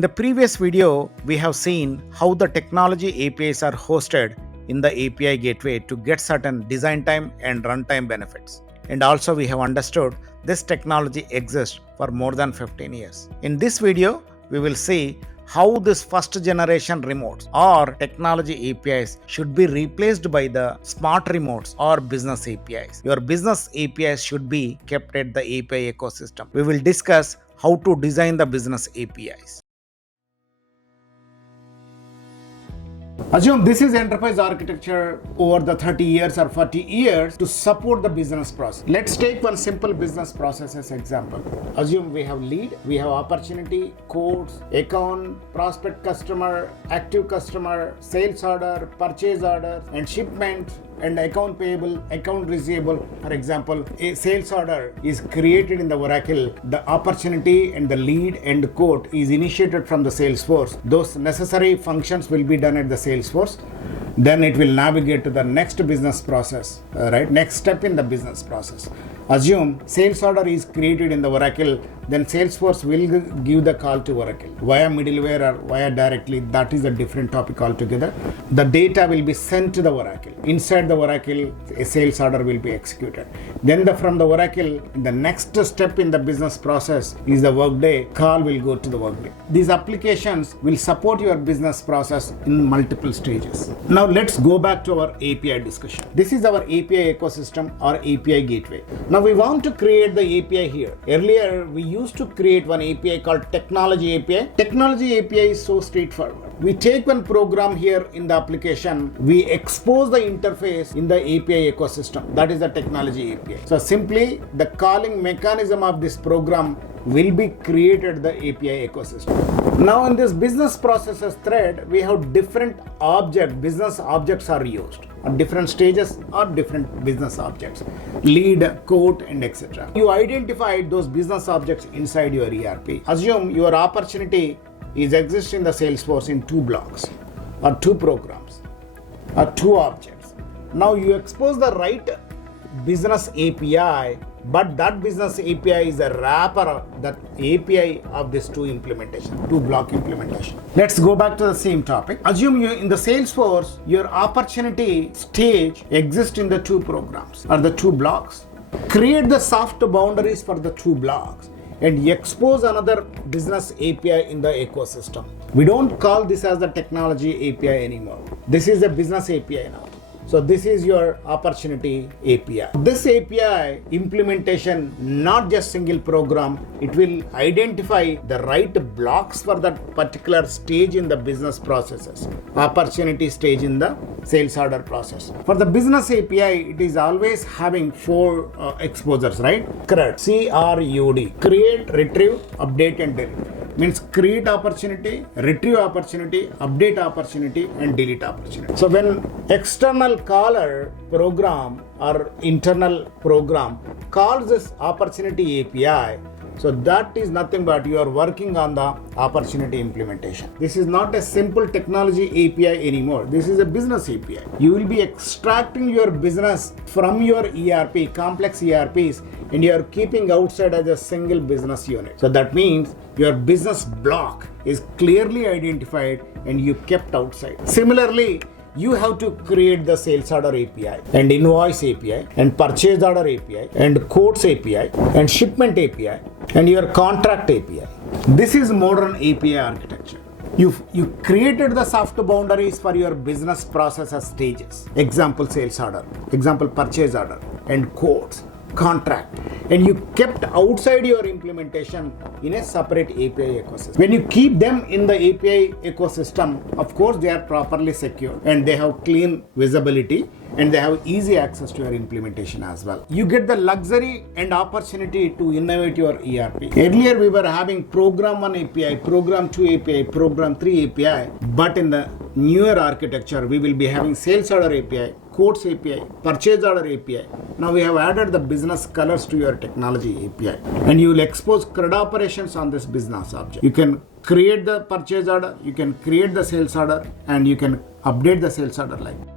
In the previous video, we have seen how the technology APIs are hosted in the API gateway to get certain design time and runtime benefits. And also we have understood this technology exists for more than 15 years. In this video, we will see how this first generation remotes or technology APIs should be replaced by the smart remotes or business APIs. Your business APIs should be kept at the API ecosystem. We will discuss how to design the business APIs. Assume this is enterprise architecture over the 30 years or 40 years to support the business process. Let's take one simple business process as example. Assume we have lead, we have opportunity, quotes, account, prospect customer, active customer, sales order, purchase order, and shipment, and account payable, account receivable. For example, a sales order is created in the Oracle. The opportunity and the lead and quote is initiated from the Salesforce. Those necessary functions will be done at the Salesforce. Then it will navigate to the next business process, next step in the business process. Assume sales order is created in the Oracle, then Salesforce will give the call to Oracle via middleware or via directly. That is a different topic altogether. The data will be sent to the Oracle. Inside the Oracle, a sales order will be executed. Then from the Oracle, the next step in the business process is the Workday. Call will go to the Workday. These applications will support your business process in multiple stages. Now let's go back to our API discussion. This is our API ecosystem or API gateway. Now we want to create the API here. Earlier we used to create one API called Technology API. Technology API is so straightforward. We take one program here in the application, we expose the interface in the API ecosystem. That is the Technology API. So simply the calling mechanism of this program will be created the API ecosystem. Now in this business processes thread, we have different business objects are used at different stages or different business objects, lead, quote, and etc. You identified those business objects inside your ERP. Assume your opportunity is exists in the Salesforce in 2 blocks or 2 programs or 2 objects. Now you expose the right business API, but that business API is a wrapper, that API of this 2 block implementation. Let's go back to the same topic. Assume you in the Salesforce, your opportunity stage exists in the 2 programs or the 2 blocks. Create the soft boundaries for the 2 blocks and expose another business API in the ecosystem. We don't call this as the technology API anymore. This is a business API now. So this is your opportunity API. This API implementation, not just single program, it will identify the right blocks for that particular stage in the business processes. Opportunity stage in the sales order process. For the business API, it is always having 4 exposures, right? Correct. CRUD. Create, retrieve, update, and delete. Means create opportunity, retrieve opportunity, update opportunity, and delete opportunity. So when external caller program or internal program calls this opportunity API, so that is nothing but you are working on the opportunity implementation. This is not a simple technology API anymore. This is a business API. You will be extracting your business from your ERP, complex ERPs, and you are keeping outside as a single business unit. So that means your business block is clearly identified and you kept outside. Similarly, you have to create the sales order API and invoice API and purchase order API and quotes API and shipment API and your contract API. This is modern API architecture. You created the soft boundaries for your business process as stages. Example sales order, example purchase order, and quotes, contract, and you kept outside your implementation in a separate API ecosystem. When you keep them in the API ecosystem, of course they are properly secure and they have clean visibility and they have easy access to your implementation as well. You get the luxury and opportunity to innovate your ERP. Earlier we were having program 1 API, program 2 API, program 3 API, but in the newer architecture we will be having sales order API, quotes API, purchase order API. Now we have added the business colors to your technology API and you will expose CRUD operations on this business object. You can create the purchase order, you can create the sales order, and you can update the sales order like that.